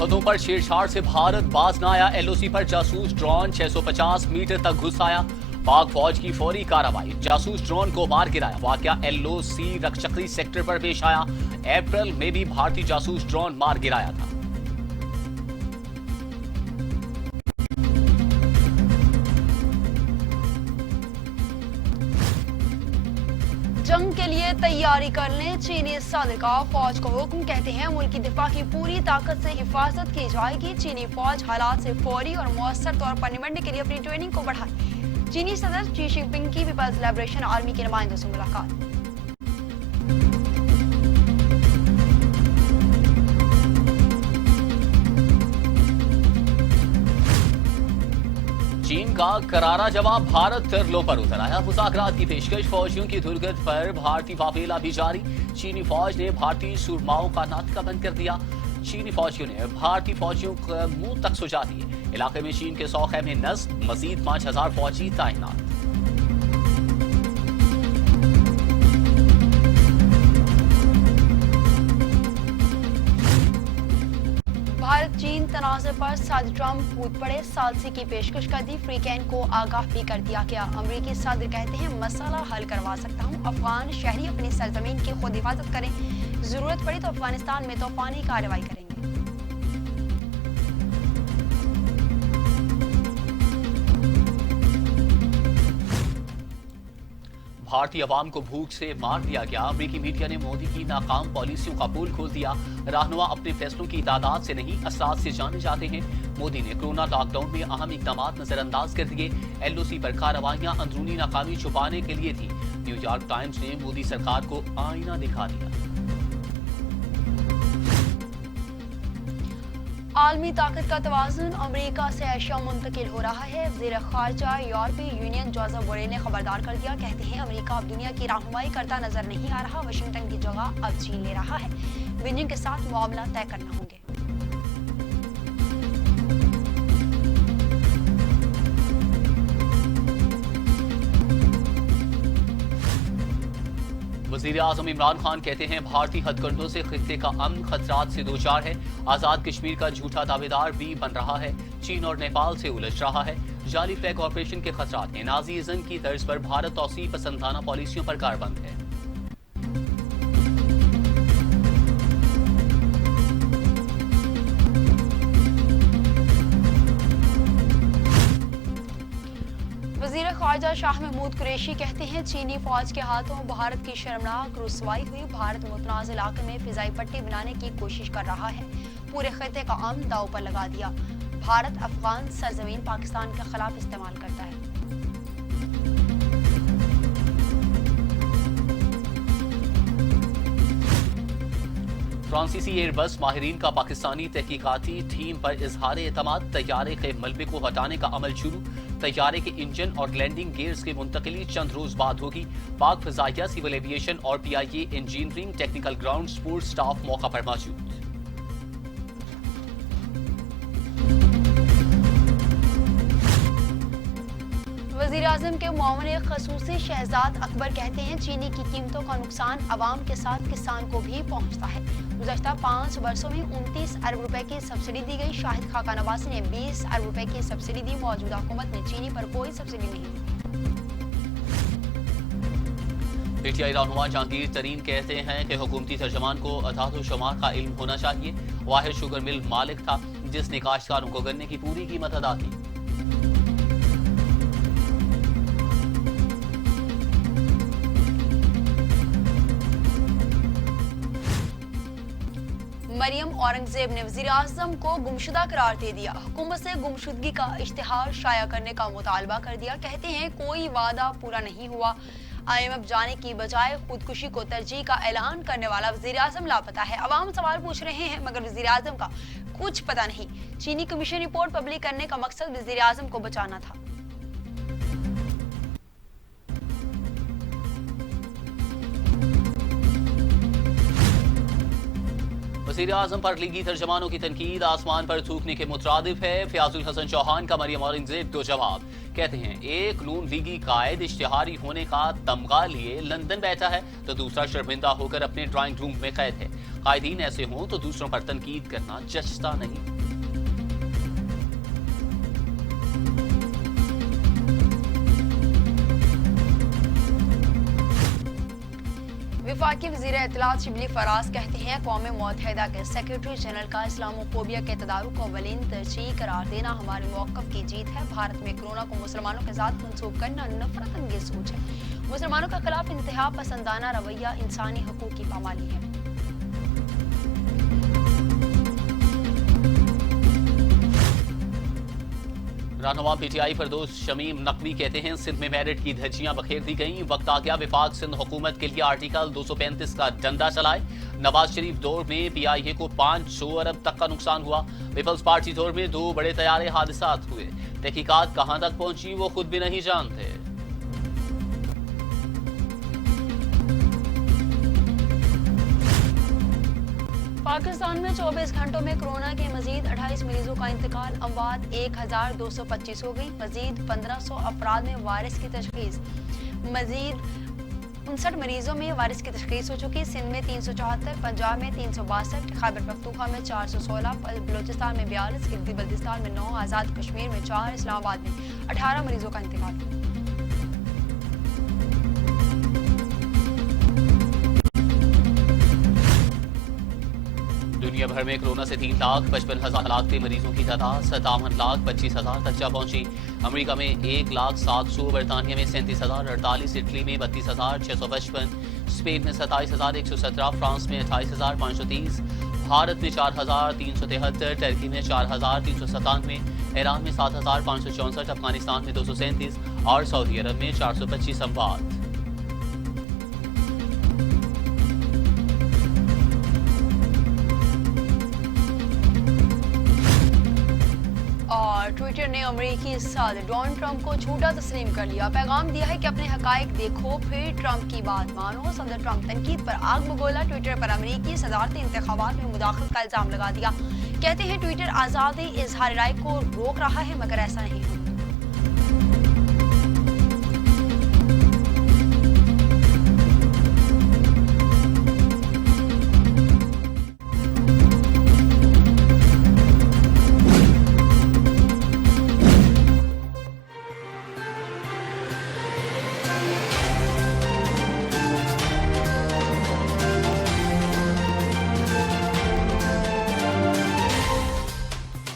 सरहदों पर छेड़छाड़ से भारत बाज न आया। एलओसी पर जासूस ड्रोन 650 मीटर तक घुस आया। पाक फौज की फौरी कार्रवाई, जासूस ड्रोन को मार गिराया। वाकया एलओसी रक्षकरी सेक्टर पर पेश आया। अप्रैल में भी भारतीय जासूस ड्रोन मार गिराया था। जंग के लिए तैयारी कर लें, चीनी सदर का फौज को हुक्म। कहते हैं मुल्क की दिफा की पूरी ताकत से हिफाजत की जाएगी। चीनी फौज हालात से फौरी और मौसर तौर पर निपटने के लिए अपनी ट्रेनिंग को बढ़ाए। चीनी सदर शी जिनपिंग की पीपल्स लिबरेशन आर्मी के नुमाइंदों से मुलाकात। चीन का करारा जवाब, भारत तरलों पर उतर आया। मुज़ाकरात की पेशकश, फौजियों की धुरगत पर भारतीय काफिला भी जारी। चीनी फौज ने भारतीय सुरमाओं का नाटका बंद कर दिया। चीनी फौजियों ने भारतीय फौजियों को मुंह तक सुझा दिए। इलाके में चीन के 100 खैमे नस्ब, मजीद 5000 फौजी तैनात। भारत चीन तनाज़े पर सदर ट्रंप कूद पड़े। सालसी की पेशकश कर दी। फ्री कैन को आगाह भी कर दिया गया। अमरीकी सदर कहते हैं मसला हल करवा सकता हूं। अफगान शहरी अपनी सरजमीन की खुद हिफाजत करें, जरूरत पड़ी तो अफगानिस्तान में तूफानी कार्रवाई करेंगे। भारतीय अवाम को भूख से मार दिया गया। अमेरिकी मीडिया ने मोदी की नाकाम पॉलिसियों का पोल खोल दिया। रहनुमा अपने फैसलों की तादाद से नहीं, असरात से जाने जाते हैं। मोदी ने कोरोना लॉकडाउन में अहम इकदाम नजरअंदाज कर दिए। एलओसी पर कार्रवाइयां अंदरूनी नाकामी छुपाने के लिए थी। न्यूयॉर्क टाइम्स ने मोदी सरकार को आईना दिखा दिया। आलमी ताकत का तवाज़ुन अमेरिका से एशिया मुंतकिल हो रहा है। वज़ीर ख़ारजा यूरोपीय यूनियन जोसेफ बोरेल ने खबरदार कर दिया। कहते हैं अमेरिका अब दुनिया की रहनुमाई करता नजर नहीं आ रहा। वाशिंगटन की जगह अब चीन ले रहा है। बीजिंग के साथ मामला तय करना होंगे। वज़ीर आज़म इमरान खान कहते हैं भारतीय हथकंडों से खित्ते का अमन खतरात से दो चार है। आजाद कश्मीर का झूठा दावेदार भी बन रहा है। चीन और नेपाल से उलझ रहा है। जाली फ्लैग ऑपरेशन के खतरात हैं। नाज़ीज़म की तर्ज पर भारत तौसीई पसंदाना पॉलिसियों पर कारबंद है। वज़ीर ख़ारजा शाह महमूद कुरैशी कहते हैं चीनी फौज के हाथों भारत की शर्मनाक रुसवाई हुई। भारत मुतनाज़ इलाके में फिजाई पट्टी बनाने की कोशिश कर रहा है। पूरे खित्ते का अमन दांव पर लगा दिया। भारत अफगान सरजमीन पाकिस्तान के खिलाफ इस्तेमाल करता है। फ्रांसीसी एयरबस माहिरीन का पाकिस्तानी तहकीकाती टीम पर इजहार एतमाद। तैयारे के मलबे को हटाने का अमल शुरू। तैयारे के इंजन और लैंडिंग गियर्स की मुंतकिली चंद रोज बाद होगी। पाक फिजाइया, सिविल एविएशन और PIA engineering technical ground sport staff मौका पर मौजूद। वज़ीर आज़म के मुआविन ख़ुसूसी शहजाद अकबर कहते हैं चीनी की कीमतों का नुकसान अवाम के साथ किसान को भी पहुंचता है। गुज़श्ता 5 वर्षों में 29 अरब रुपए की सब्सिडी दी गई। शाहिद खाका नवासी ने 20 अरब रुपए की सब्सिडी दी। मौजूदा हुकूमत ने चीनी पर कोई सब्सिडी नहीं दी। पीटीआई रहनुमा जहांगीर तरीन कहते हैं कि हुकूमती तर्जमान को अदाद शुमार का इल्म होना चाहिए। वाहिद शुगर मिल मालिक था जिसने काश्तकारों को गन्ने की पूरी कीमत अदा की। मरियम औरंगजेब ने वज़ीर आज़म को गुमशुदा करार दे दिया। हुकूमत से गुमशुदगी का इश्तिहार शाया करने का मुतालबा कर दिया। कहते हैं कोई वादा पूरा नहीं हुआ। IMF जाने की बजाय खुदकुशी को तरजीह का ऐलान करने वाला वज़ीर आज़म लापता है। अवाम सवाल पूछ रहे हैं मगर वज़ीर आज़म का कुछ पता नहीं। चीनी कमीशन रिपोर्ट पब्लिक करने का मकसद वज़ीर आज़म को बचाना था। वज़ीर आज़म पर लीगी तर्जमानों की तनकीद आसमान पर थूकने के मुतरादिफ है। फयाजुल हसन चौहान का मरियम औरंगजेब को जवाब। कहते हैं एक नून लीगी कायद इश्तिहारी होने का तमगा लिए लंदन बैठा है तो दूसरा शर्मिंदा होकर अपने ड्राइंग रूम में कैद है। कायदीन ऐसे हों तो दूसरों पर तनकीद करना जचता नहीं। वफाकी वज़ीर इत्तलात शिबली फराज कहते हैं क़ौम मुत्तहिदा के सेक्रेटरी जनरल का इस्लामोफोबिया के तदारुक को अवलीन तरजीह करार देना हमारे मौक़िफ़ की जीत है। भारत में कोरोना को मुसलमानों के साथ मंसूब करना नफरत अंगेज सोच है। मुसलमानों के खिलाफ इंतहा पसंदाना रवैया इंसानी हकूक़ की पामाली है। रहनुमा पीटीआई फरदौस शमीम नकवी कहते हैं सिंध में मेरिट की धज्जियां बखेर दी गईं, वक्त आ गया विफाक सिंध हुकूमत के लिए आर्टिकल 235 का डंडा चलाए। नवाज शरीफ दौर में पीआईए को 500 अरब तक का नुकसान हुआ। पीपल्स पार्टी दौर में 2 बड़े तैयारे हादसात हुए, तहकीकात कहां तक पहुंची वो खुद भी नहीं जानते। पाकिस्तान में 24 घंटों में कोरोना के मजीद 28 मरीजों का इंतकाल, अमवात 1225 हो गई। मजीद 1500 अफराद में वायरस की तशखीस, मजीद 59 मरीजों में वायरस की तशखीस हो चुकी। सिंध में 374, पंजाब में 362, खैबर पख्तूनख्वा में 416, बलूचिस्तान में 42, गिलगित बल्तिस्तान में 9, आज़ाद कश्मीर में 4, इस्लामाबाद में 18 मरीजों का इंतकाल। दुनिया भर में कोरोना से 3,55,000 लाख मरीजों की तादाद 57,25,000 तक जा पहुंची। अमेरिका में 1,07,000, बरतानिया में 37,048, इटली में 32,655, स्पेन में 27,117, फ्रांस में 28,530, भारत में 4,373, टर्की में 4,397, ईरान में 7,564, अफगानिस्तान में 237 और सऊदी अरब में 425 अमवात। और ट्विटर ने अमेरिकी सदर डोनाल्ड ट्रंप को झूठा तस्लीम कर लिया। पैगाम दिया है कि अपने हकायक देखो फिर ट्रंप की बात मानो। सदर ट्रंप तनकीद पर आग बगोला, ट्विटर पर अमेरिकी सदारती इंतखाबात में मुदाखलत का इल्जाम लगा दिया। कहते हैं ट्विटर आज़ादी इजहार राय को रोक रहा है मगर ऐसा नहीं होता।